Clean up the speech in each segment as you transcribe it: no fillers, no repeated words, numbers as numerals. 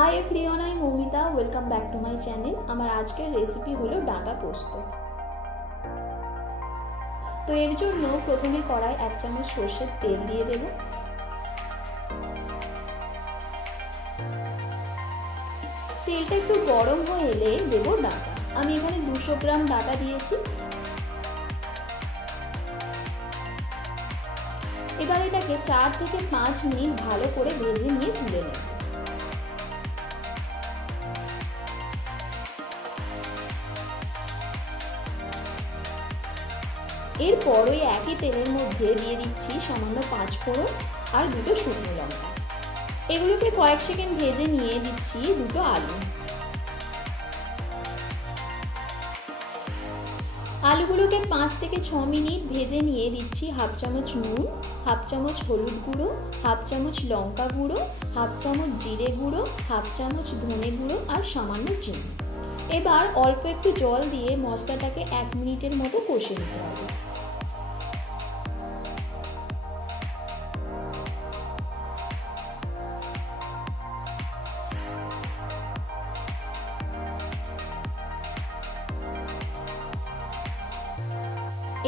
High everyone, I Moumita. Welcome back to my channel. आमार आजकेर recipe hello डाँटा पोस्त। तो एर जोन्नो प्रथमे कड़ाई 1 चामच सर्षेर तेल दिए देब। तेलटा एकटु गरम हये एले देब डाँटा। आमी एखाने 200 ग्राम डाँटा दिएछि। एबार एटाके 4 থেকে 5 मिनिट भालो करे भेजे निये तुले नेब। एरपर ओई एकई तेलेर मध्य दिए दिচ্ছি सामान्य 5 फोड़न और 2টো शुकनो लंका। एगुलोके कयेक सेकेंड भेजे निये दिচ্ছি 2টো आलू। आलूगुलोके 5 থেকে 6 मिनिट भेजे निये दिচ্ছি हाफ चामच नुन, हाफ चामच हलुद गुड़ो, हाफ चामच लंका गुड़ो, हाफ चामच जिरे गुड़ो, हाफ चामच धने गुड़ो और सामान्य चिनी। एबार अल्प एकटु जल दिए मशलाटाके 1 मिनिटेर मतो कषे निते होबे।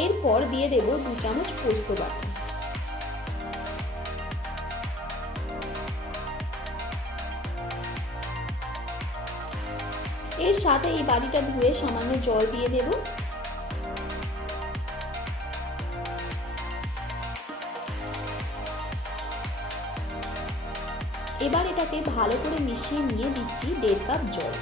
एरपर दिए देब 2 चामच पोस्त बाटा। एर साथे এই বাটিটা ধুয়ে সামান্য জল দিয়ে দেব। এবার এটাকে ভালো করে মিশিয়ে নিয়ে দিচ্ছি 1.5 কাপ জল।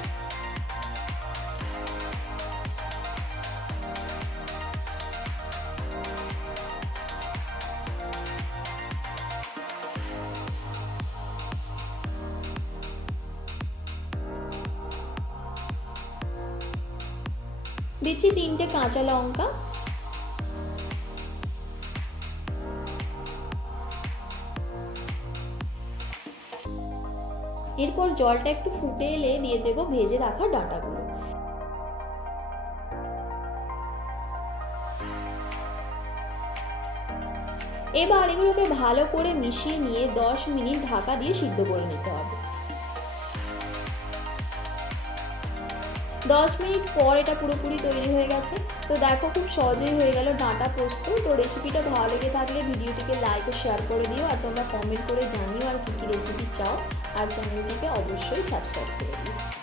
দিচ্ছি 3টে কাঁচা লঙ্কা। এরপর জলটা একটু ফুটে এলে দিয়ে দেব ভেজে রাখা ডাঁটাগুলো। এবার এগুলোকে ভালো করে মিশিয়ে নিয়ে 10 মিনিট ঢাকা দিয়ে সিদ্ধ করে নিতে হবে। 10 মিনিট পর এটা পুরোপুরি তৈরি হয়ে গেছে। তো দেখো খুব সহজেই হয়ে গেল ডাঁটা পোস্ত। তো রেসিপিটা ভালো লেগে থাকলে ভিডিওটিকে লাইক ও শেয়ার করে দিও, আর তোমরা কমেন্ট করে জানিও আর কি কি রেসিপি চাও, আর চ্যানেলটিকে অবশ্যই সাবস্ক্রাইব করে দিও।